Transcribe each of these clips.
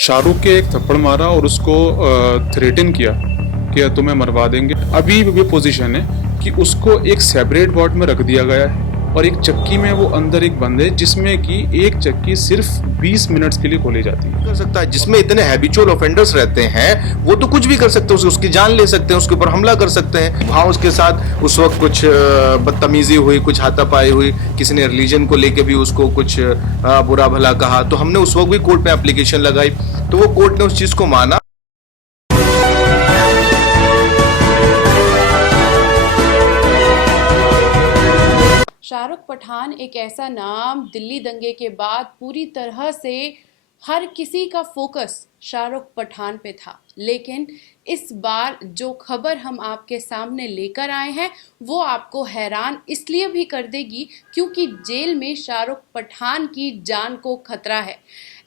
शाहरुख के एक थप्पड़ मारा और उसको थ्रेटन किया कि तुम्हें मरवा देंगे। अभी ये पोजीशन है कि उसको एक सेपरेट वार्ड में रख दिया गया है और एक चक्की में वो अंदर एक बंद है जिसमें कि एक चक्की सिर्फ 20 मिनट्स के लिए खोली जाती है। कर सकता है जिसमें इतने हैबिचुअल ऑफेंडर्स रहते हैं वो तो कुछ भी कर सकते हैं, उसकी जान ले सकते हैं, उसके ऊपर हमला कर सकते हैं। वहाँ उसके साथ उस वक्त कुछ बदतमीजी हुई, कुछ हाथापाई हुई, किसी ने रिलीजन को लेके भी उसको कुछ बुरा भला कहा, तो हमने उस वक्त भी कोर्ट में एप्लीकेशन लगाई, तो वो कोर्ट ने उस चीज को माना। शाहरुख पठान एक ऐसा नाम, दिल्ली दंगे के बाद पूरी तरह से हर किसी का फोकस शाहरुख पठान पे था। लेकिन इस बार जो खबर हम आपके सामने लेकर आए हैं वो आपको हैरान इसलिए भी कर देगी क्योंकि जेल में शाहरुख पठान की जान को खतरा है।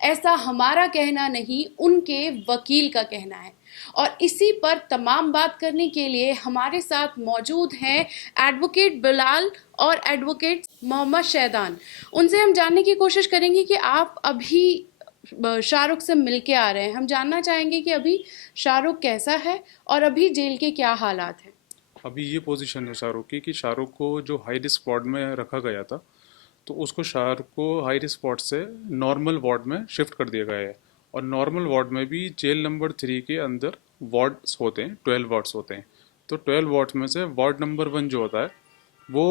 ऐसा हमारा कहना नहीं, उनके वकील का कहना है। और इसी पर तमाम बात करने के लिए हमारे साथ मौजूद हैं एडवोकेट बिलाल और एडवोकेट मोहम्मद शैदान। उनसे हम जानने की कोशिश करेंगे कि आप अभी शाहरुख से मिलके आ रहे हैं, हम जानना चाहेंगे कि अभी शाहरुख कैसा है और अभी जेल के क्या हालात हैं। अभी ये पोजीशन है शाहरुख की कि शाहरुख को जो हाई रिस्क वार्ड में रखा गया था तो उसको शाहरुख को हाई रिस्क वार्ड से नॉर्मल वार्ड में शिफ्ट कर दिया गया है। और नॉर्मल वार्ड में भी जेल नंबर 3 के अंदर वार्ड्स होते हैं, 12 वार्ड्स होते हैं। तो 12 वार्ड्स में से वार्ड नंबर 1 जो होता है वो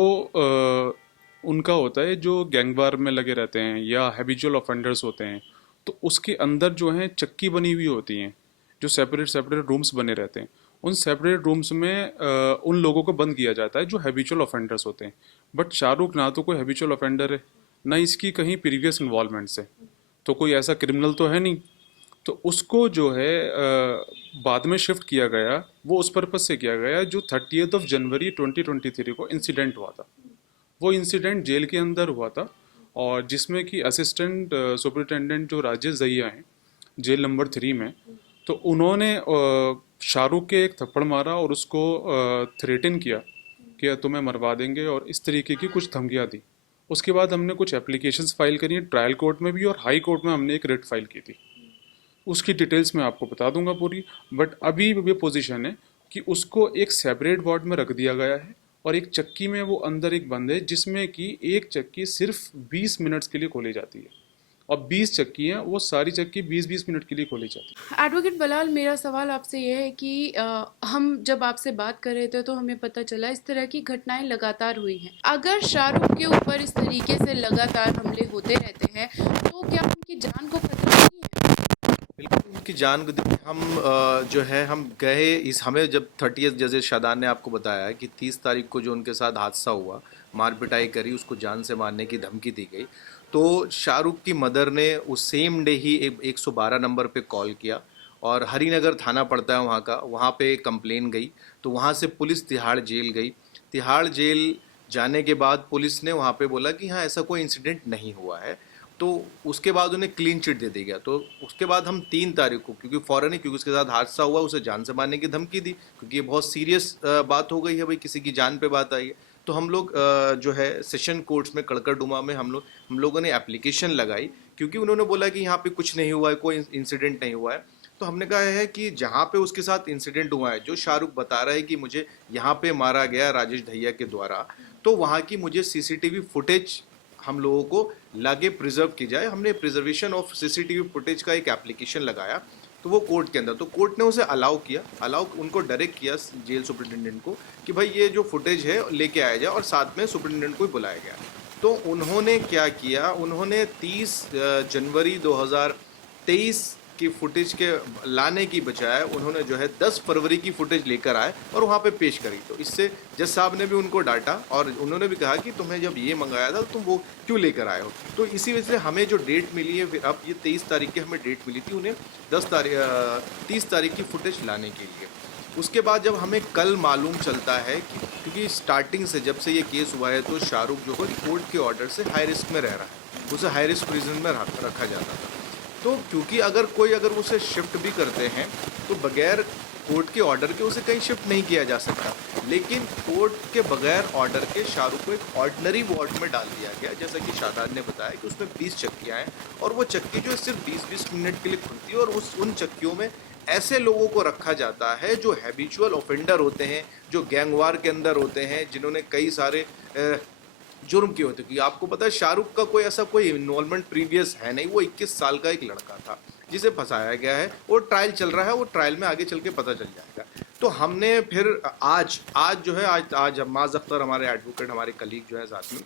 उनका होता है जो गैंगवार में लगे रहते हैं या हैबिचुअल ऑफेंडर्स होते हैं। तो उसके अंदर जो है चक्की बनी हुई होती हैं, जो सेपरेट सेपरेट रूम्स बने रहते हैं। उन सेपरेट रूम्स में उन लोगों को बंद किया जाता है जो हैबिचुअल ऑफेंडर्स होते हैं। बट शाहरुख ना तो कोई हैबिचुअल ऑफेंडर है, ना इसकी कहीं प्रीवियस इन्वॉल्वमेंट्स है, तो कोई ऐसा क्रिमिनल तो है नहीं। तो उसको जो है बाद में शिफ्ट किया गया, वो उस पर्पज से किया गया जो 30 जनवरी 2023 को इंसिडेंट हुआ था। वो इंसिडेंट जेल के अंदर हुआ था और जिसमें कि असिस्टेंट सुपरिटेंडेंट जो राजेश दहिया हैं जेल नंबर 3 में, तो उन्होंने शाहरुख के एक थप्पड़ मारा और उसको थ्रेटन किया कि तुम्हें मरवा देंगे और इस तरीके की कुछ धमकियाँ दी। उसके बाद हमने कुछ एप्लीकेशंस फाइल करी हैं ट्रायल कोर्ट में भी और हाई कोर्ट में हमने एक रिट फाइल की थी। उसकी डिटेल्स मैं आपको बता दूंगा पूरी। बट अभी ये पोजीशन है कि उसको एक सेपरेट वार्ड में रख दिया गया है और एक चक्की में वो अंदर एक बंद है जिसमें कि एक चक्की सिर्फ 20 मिनट्स के लिए खोली जाती है और 20 चक्की हैं, वो सारी चक्की 20-20 मिनट के लिए खोली जाती है। एडवोकेट बिलाल, मेरा सवाल आपसे ये है कि हम जब आपसे बात कर रहे थे तो हमें पता चला इस तरह की घटनाएं लगातार हुई हैं। अगर शाहरुख के ऊपर इस तरीके से लगातार हमले होते रहते हैं तो क्या उनकी जान को खतरा नहीं है? बिल्कुल उनकी जान को हम जो है हम गए इस हमें जब 30th, जैसे शादान ने आपको बताया कि 30 तारीख को जो उनके साथ हादसा हुआ, मार पिटाई करी, उसको जान से मारने की धमकी दी गई, तो शाहरुख की मदर ने उस सेम डे ही 112 नंबर पे कॉल किया और हरिनगर थाना पड़ता है वहाँ का, वहाँ पे कंप्लेन गई। तो वहाँ से पुलिस तिहाड़ जेल गई। तिहाड़ जेल जाने के बाद पुलिस ने वहाँ पे बोला कि हाँ ऐसा कोई इंसिडेंट नहीं हुआ है, तो उसके बाद उन्हें क्लीन चिट दे दी गया। तो उसके बाद हम 3 तारीख को, क्योंकि फ़ौरन ही, क्योंकि उसके साथ हादसा हुआ, उसे जान से मारने की धमकी दी, क्योंकि ये बहुत सीरियस बात हो गई है, भाई किसी की जान पे बात आई है। तो हम लोग जो है सेशन कोर्ट्स में कड़कड़डुमा में हम लोगों ने एप्लीकेशन लगाई, क्योंकि उन्होंने बोला कि यहाँ पे कुछ नहीं हुआ है, कोई इंसिडेंट नहीं हुआ है। तो हमने कहा है कि जहाँ पे उसके साथ इंसिडेंट हुआ है, जो शाहरुख बता रहा है कि मुझे यहाँ पे मारा गया राजेश दहिया के द्वारा, तो वहाँ की मुझे सीसीटीवी फुटेज हम लोगों को लागे प्रिजर्व की जाए। हमने प्रिजर्वेशन ऑफ सीसीटीवी फुटेज का एक एप्लीकेशन लगाया, तो वो कोर्ट के अंदर, तो कोर्ट ने उसे अलाउ उनको डायरेक्ट किया जेल सुपरिटेंडेंट को कि भाई ये जो फुटेज है लेके आया जाए, और साथ में सुपरिटेंडेंट को भी बुलाया गया। तो उन्होंने क्या किया, उन्होंने 30 जनवरी 2023 की फुटेज के लाने की बजाय उन्होंने जो है 10 फरवरी की फुटेज लेकर आए और वहाँ पे पेश करी। तो इससे जज साहब ने भी उनको डांटा और उन्होंने भी कहा कि तुम्हें जब ये मंगाया था तुम वो क्यों लेकर आए हो। तो इसी वजह से हमें जो डेट मिली है, फिर अब ये 23 तारीख की हमें डेट मिली थी उन्हें 30 तारीख की फुटेज लाने के लिए। उसके बाद जब हमें कल मालूम चलता है कि क्योंकि स्टार्टिंग से जब से ये केस हुआ है तो शाहरुख जो है कोर्ट के ऑर्डर से हाई रिस्क में रह रहा है, उसे हाई रिस्क प्रिजन में रखा जाता था। तो क्योंकि अगर उसे शिफ्ट भी करते हैं तो बगैर कोर्ट के ऑर्डर के उसे कहीं शिफ्ट नहीं किया जा सकता, लेकिन कोर्ट के बगैर ऑर्डर के शाहरुख को एक ऑर्डिनरी वार्ड में डाल दिया गया। जैसा कि शादाब ने बताया कि उसमें 20 चक्कियाँ हैं और वो चक्की जो है सिर्फ 20-20 मिनट के लिए खुलती है और उन चक्कियों में ऐसे लोगों को रखा जाता है जो हैबिचुअल ऑफेंडर होते हैं, जो गैंगवार के अंदर होते हैं, जिन्होंने कई सारे जुर्म किए होते। क्योंकि आपको पता है शाहरुख का कोई ऐसा कोई इन्वॉल्वमेंट प्रीवियस है नहीं, वो 21 साल का एक लड़का था जिसे फंसाया गया है और ट्रायल चल रहा है, वो ट्रायल में आगे चल के पता चल जाएगा। तो हमने फिर आज जो है आज अम्माज अख्तर हमारे एडवोकेट, हमारे कलीग जो है साथ में,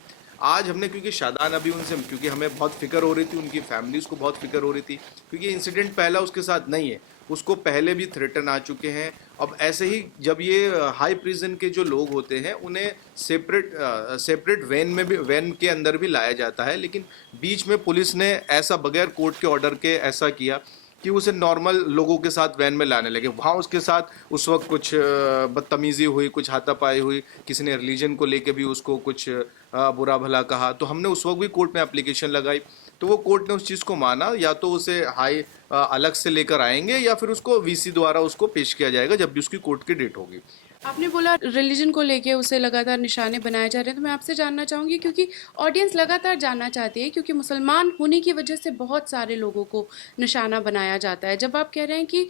आज हमने, क्योंकि शादान अभी उनसे, क्योंकि हमें बहुत फिक्र हो रही थी, उनकी फैमिलीज़ को बहुत फिक्र हो रही थी, क्योंकि इंसिडेंट पहला उसके साथ नहीं है, उसको पहले भी थ्रेटन आ चुके हैं। अब ऐसे ही जब ये हाई प्रिजन के जो लोग होते हैं उन्हें सेपरेट वैन के अंदर भी लाया जाता है, लेकिन बीच में पुलिस ने ऐसा बगैर कोर्ट के ऑर्डर के ऐसा किया कि उसे नॉर्मल लोगों के साथ वैन में लाने लगे। वहाँ उसके साथ उस वक्त कुछ बदतमीज़ी हुई, कुछ हाथापाई हुई, किसी ने रिलीजन को लेके भी उसको कुछ बुरा भला कहा। तो हमने उस वक्त भी कोर्ट में एप्लीकेशन लगाई, तो वो कोर्ट ने उस चीज़ को माना, या तो उसे अलग से लेकर आएंगे या फिर उसको वीसी द्वारा उसको पेश किया जाएगा जब भी उसकी कोर्ट की डेट होगी। आपने बोला रिलीजन को लेके उसे लगातार निशाने बनाए जा रहे हैं, तो मैं आपसे जानना चाहूँगी, क्योंकि ऑडियंस लगातार जानना चाहती है, क्योंकि मुसलमान होने की वजह से बहुत सारे लोगों को निशाना बनाया जाता है। जब आप कह रहे हैं कि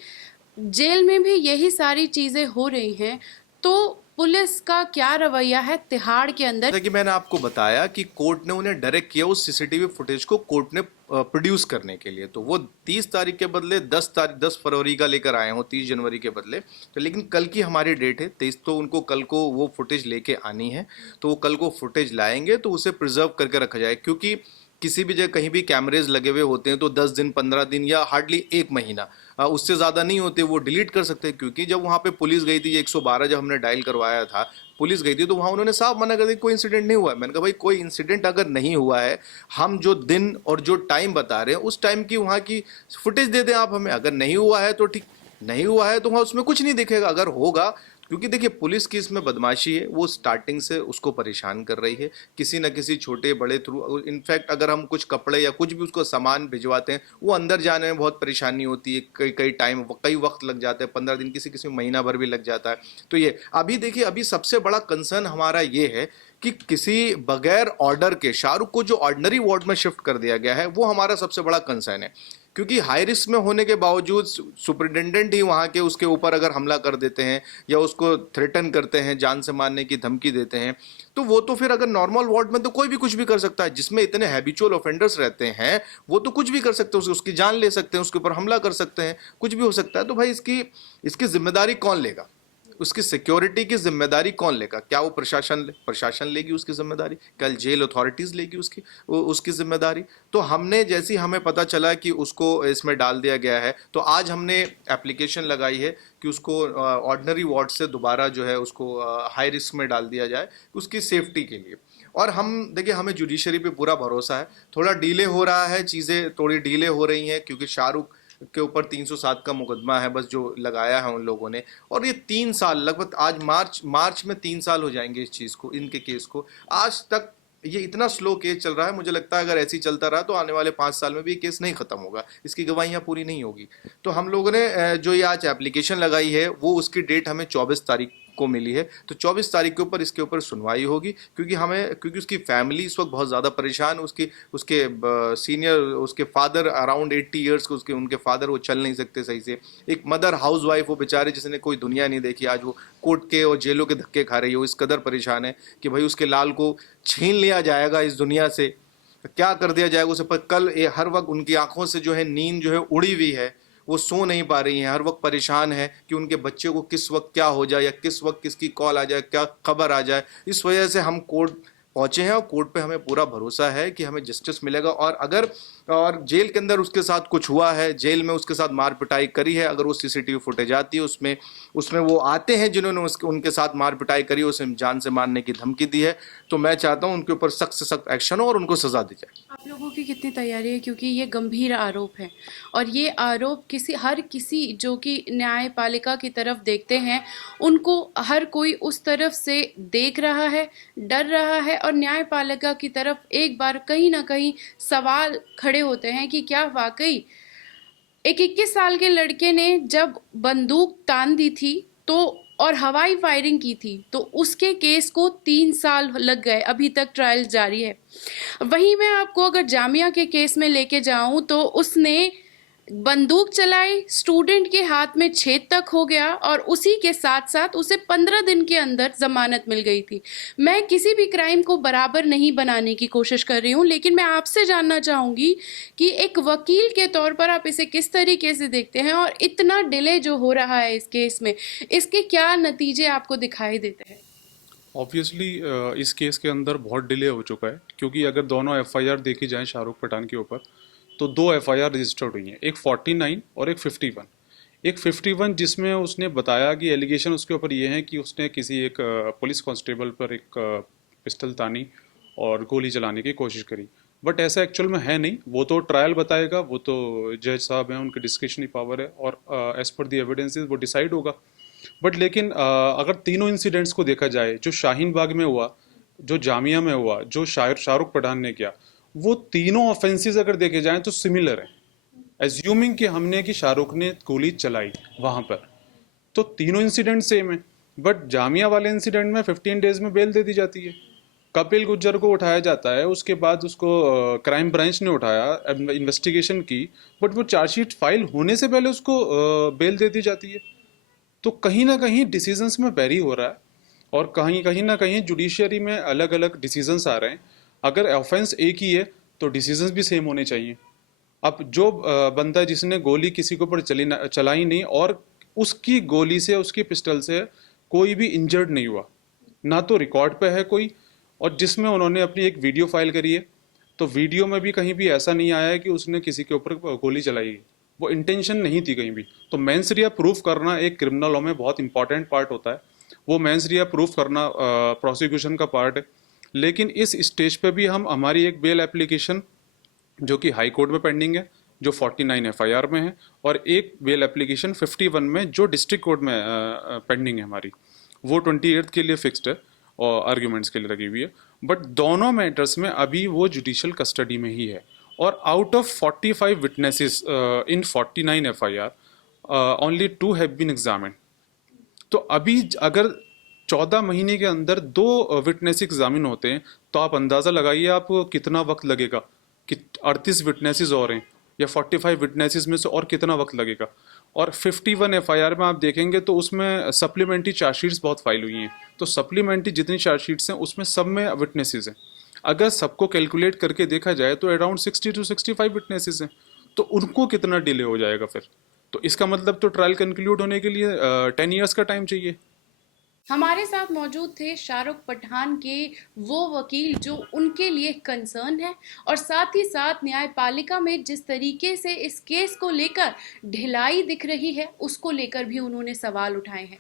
जेल में भी यही सारी चीज़ें हो रही हैं, तो पुलिस का क्या रवैया है तिहाड़ के अंदर? जैसा कि मैंने आपको बताया कि कोर्ट ने उन्हें डायरेक्ट किया उस सीसीटीवी फुटेज को कोर्ट ने प्रोड्यूस करने के लिए, तो वो 30 तारीख के बदले 10 फरवरी का लेकर आए हों, 30 जनवरी के बदले। तो लेकिन कल की हमारी डेट है 23, तो उनको कल को वो फुटेज लेके आनी है, तो वो कल को फुटेज लाएंगे तो उसे प्रिजर्व करके रखा जाए। क्योंकि किसी भी जगह कहीं भी कैमरेज लगे हुए होते हैं तो 10 दिन, 15 दिन या हार्डली 1 महीना, उससे ज़्यादा नहीं होते, वो डिलीट कर सकते हैं। क्योंकि जब वहाँ पे पुलिस गई थी, 112 जब हमने डायल करवाया था, पुलिस गई थी, तो वहाँ उन्होंने साफ मना कर दिया कोई इंसिडेंट नहीं हुआ है। मैंने कहा भाई कोई इंसिडेंट अगर नहीं हुआ है, हम जो दिन और जो टाइम बता रहे हैं उस टाइम की वहाँ की फुटेज दे दें आप हमें। अगर नहीं हुआ है तो ठीक, नहीं हुआ है तो वहाँ उसमें कुछ नहीं दिखेगा। अगर होगा, क्योंकि देखिए पुलिस की इसमें बदमाशी है, वो स्टार्टिंग से उसको परेशान कर रही है किसी न किसी छोटे बड़े थ्रू। इनफैक्ट अगर हम कुछ कपड़े या कुछ भी उसको सामान भिजवाते हैं, वो अंदर जाने में बहुत परेशानी होती है, कई वक्त लग जाते हैं, 15 दिन, किसी महीना भर भी लग जाता है। तो ये अभी देखिए, अभी सबसे बड़ा कंसर्न हमारा ये है कि किसी बगैर ऑर्डर के शाहरुख को जो ऑर्डिनरी वार्ड में शिफ्ट कर दिया गया है, वो हमारा सबसे बड़ा कंसर्न है। क्योंकि हाई रिस्क में होने के बावजूद सुपरिटेंडेंट ही वहाँ के उसके ऊपर अगर हमला कर देते हैं या उसको थ्रेटन करते हैं, जान से मारने की धमकी देते हैं, तो वो तो फिर अगर नॉर्मल वार्ड में तो कोई भी कुछ भी कर सकता है। जिसमें इतने हैबिचुअल ऑफेंडर्स रहते हैं वो तो कुछ भी कर सकते हैं, उसकी जान ले सकते हैं, उसके ऊपर हमला कर सकते हैं, कुछ भी हो सकता है। तो भाई इसकी जिम्मेदारी कौन लेगा? उसकी सिक्योरिटी की जिम्मेदारी कौन लेगा? क्या वो प्रशासन लेगी उसकी जिम्मेदारी? कल जेल अथॉरिटीज लेगी उसकी जिम्मेदारी? तो हमने, जैसी हमें पता चला कि उसको इसमें डाल दिया गया है, तो आज हमने एप्लीकेशन लगाई है कि उसको ऑर्डिनरी वार्ड से दोबारा जो है उसको हाई रिस्क में डाल दिया जाए उसकी सेफ्टी के लिए। और हम देखिए, हमें जुडिशरी पे पूरा भरोसा है। थोड़ा डिले हो रहा है, चीज़ें थोड़ी डिले हो रही हैं क्योंकि शाहरुख के ऊपर 307 का मुकदमा है बस जो लगाया है उन लोगों ने, और ये 3 साल लगभग, आज मार्च में 3 साल हो जाएंगे इस चीज़ को, इनके केस को। आज तक ये इतना स्लो केस चल रहा है, मुझे लगता है अगर ऐसे ही चलता रहा तो आने वाले 5 साल में भी ये केस नहीं खत्म होगा, इसकी गवाहियाँ पूरी नहीं होगी। तो हम लोगों ने जो ये आज एप्लीकेशन लगाई है, वो उसकी डेट हमें 24 तारीख को मिली है, तो 24 तारीख के ऊपर इसके ऊपर सुनवाई होगी। क्योंकि उसकी फैमिली इस वक्त बहुत ज़्यादा परेशान, उसके सीनियर, उसके फादर अराउंड 80 ईयर्स के उनके फादर, वो चल नहीं सकते सही से। एक मदर हाउस वाइफ, वो बेचारे जिसने कोई दुनिया नहीं देखी, आज वो कोर्ट के और जेलों के धक्के खा रही है। वो इस कदर परेशान है कि भाई उसके लाल को छीन लिया जाएगा इस दुनिया से, क्या कर दिया जाएगा उसे। पर कल हर वक्त उनकी आंखों से जो है नींद जो है उड़ी हुई है, वो सो नहीं पा रही हैं, हर वक्त परेशान है कि उनके बच्चे को किस वक्त क्या हो जाए या किस वक्त किसकी कॉल आ जाए, क्या खबर आ जाए। इस वजह से हम कोर्ट पहुंचे हैं और कोर्ट पे हमें पूरा भरोसा है कि हमें जस्टिस मिलेगा। और जेल के अंदर उसके साथ कुछ हुआ है, जेल में उसके साथ मार पिटाई करी है, अगर वो सीसीटीवी फुटेज आती है उसमें वो आते हैं जिन्होंने उनके साथ मार पिटाई करी, उसे जान से मारने की धमकी दी है, तो मैं चाहता हूं उनके ऊपर सख्त से सख्त एक्शन हो और उनको सजा दी जाए। आप लोगों की कितनी तैयारी है, क्योंकि ये गंभीर आरोप है और ये आरोप हर किसी जो कि न्यायपालिका की तरफ देखते हैं, उनको हर कोई उस तरफ से देख रहा है, डर रहा है, और न्यायपालिका की तरफ एक बार कहीं ना कहीं सवाल खड़े होते हैं कि क्या वाकई एक 21 साल के लड़के ने जब बंदूक तान दी थी तो और हवाई फायरिंग की थी तो उसके केस को 3 साल लग गए, अभी तक ट्रायल जारी है। वहीं मैं आपको अगर जामिया के केस में लेके जाऊं तो उसने बंदूक चलाई, स्टूडेंट के हाथ में छेद तक हो गया और उसी के साथ साथ उसे 15 दिन के अंदर जमानत मिल गई थी। मैं किसी भी क्राइम को बराबर नहीं बनाने की कोशिश कर रही हूँ, लेकिन मैं आपसे जानना चाहूँगी कि एक वकील के तौर पर आप इसे किस तरीके से देखते हैं और इतना डिले जो हो रहा है इस केस में, इसके क्या नतीजे आपको दिखाई देते हैं? ऑब्वियसली इस केस के अंदर बहुत डिले हो चुका है, क्योंकि अगर दोनों एफआईआर देखी जाए शाहरुख पठान के ऊपर तो दो एफआईआर रजिस्टर्ड हुई हैं, एक 49 और एक 51। एक 51 जिसमें उसने बताया कि एलिगेशन उसके ऊपर ये है कि उसने किसी एक पुलिस कांस्टेबल पर एक पिस्टल तानी और गोली चलाने की कोशिश करी। बट ऐसा एक्चुअल में है नहीं, वो तो ट्रायल बताएगा, वो तो जज साहब हैं, उनकी डिस्क्रिशनरी पावर है और एज पर द एविडेंसेस वो डिसाइड होगा। बट लेकिन अगर तीनों इंसिडेंट्स को देखा जाए, जो शाहीन बाग में हुआ, जो जामिया में हुआ, जो शाहरुख पठान ने किया, वो तीनों ऑफेंसेस अगर देखे जाएं तो सिमिलर है। एज्यूमिंग कि हमने कि शाहरुख ने गोली चलाई वहां पर, तो तीनों इंसिडेंट सेम है। बट जामिया वाले इंसिडेंट में 15 डेज में बेल दे दी जाती है। कपिल गुज्जर को उठाया जाता है, उसके बाद उसको क्राइम ब्रांच ने उठाया, इन्वेस्टिगेशन की, बट वो चार्जशीट फाइल होने से पहले उसको बेल दे दी जाती है। तो कहीं ना कहीं डिसीजंस में वेरी हो रहा है और कहीं कहीं ना कहीं जुडिशियरी में अलग अलग डिसीजंस आ रहे हैं। अगर ऑफेंस एक ही है तो डिसीजंस भी सेम होने चाहिए। अब जो बंदा जिसने गोली किसी के ऊपर चलाई नहीं और उसकी गोली से, उसकी पिस्टल से कोई भी इंजर्ड नहीं हुआ, ना तो रिकॉर्ड पे है कोई, और जिसमें उन्होंने अपनी एक वीडियो फाइल करी है, तो वीडियो में भी कहीं भी ऐसा नहीं आया है कि उसने किसी के ऊपर गोली चलाई है। वो इंटेंशन नहीं थी कहीं भी। तो मेंस रिया प्रूफ करना एक क्रिमिनल लॉ में बहुत इंपॉर्टेंट पार्ट होता है। वो मेंस रिया प्रूफ करना प्रोसिक्यूशन का पार्ट है। लेकिन इस स्टेज पे भी हम हमारी एक बेल एप्लीकेशन जो कि हाई कोर्ट में पेंडिंग है, जो 49 एफआईआर में है, और एक बेल एप्लीकेशन 51 में जो डिस्ट्रिक्ट कोर्ट में पेंडिंग है हमारी, वो 28 के लिए फिक्स्ड है और आर्ग्यूमेंट्स के लिए लगी हुई है। बट दोनों मैटर्स में अभी वो जुडिशियल कस्टडी में ही है। और out of 45 witnesses in 49 FIR, only 2 have been examined. तो अभी अगर 14 महीने के अंदर 2 विटनेस एग्जामिन होते हैं, तो आप अंदाज़ा लगाइए आपको कितना वक्त लगेगा कि 38 विटनेसेस और हैं, या 45 विटनेसेस में से और कितना वक्त लगेगा। और 51 एफआईआर में आप देखेंगे तो उसमें सप्लीमेंट्री चार्जशीट्स बहुत फाइल हुई हैं। तो सप्लीमेंट्री जितनी चार्जशीट्स हैं उसमें सब में विटनेसेस हैं। अगर सबको कैलकुलेट करके देखा जाए तो अराउंड 60 to 65 विटनेसेस हैं। तो उनको कितना डिले हो जाएगा फिर? तो इसका मतलब तो ट्रायल कंक्लूड होने के लिए 10 ईयर्स का टाइम चाहिए। हमारे साथ मौजूद थे शाहरुख पठान के वो वकील जो उनके लिए कंसर्न है और साथ ही साथ न्यायपालिका में जिस तरीके से इस केस को लेकर ढिलाई दिख रही है उसको लेकर भी उन्होंने सवाल उठाए हैं।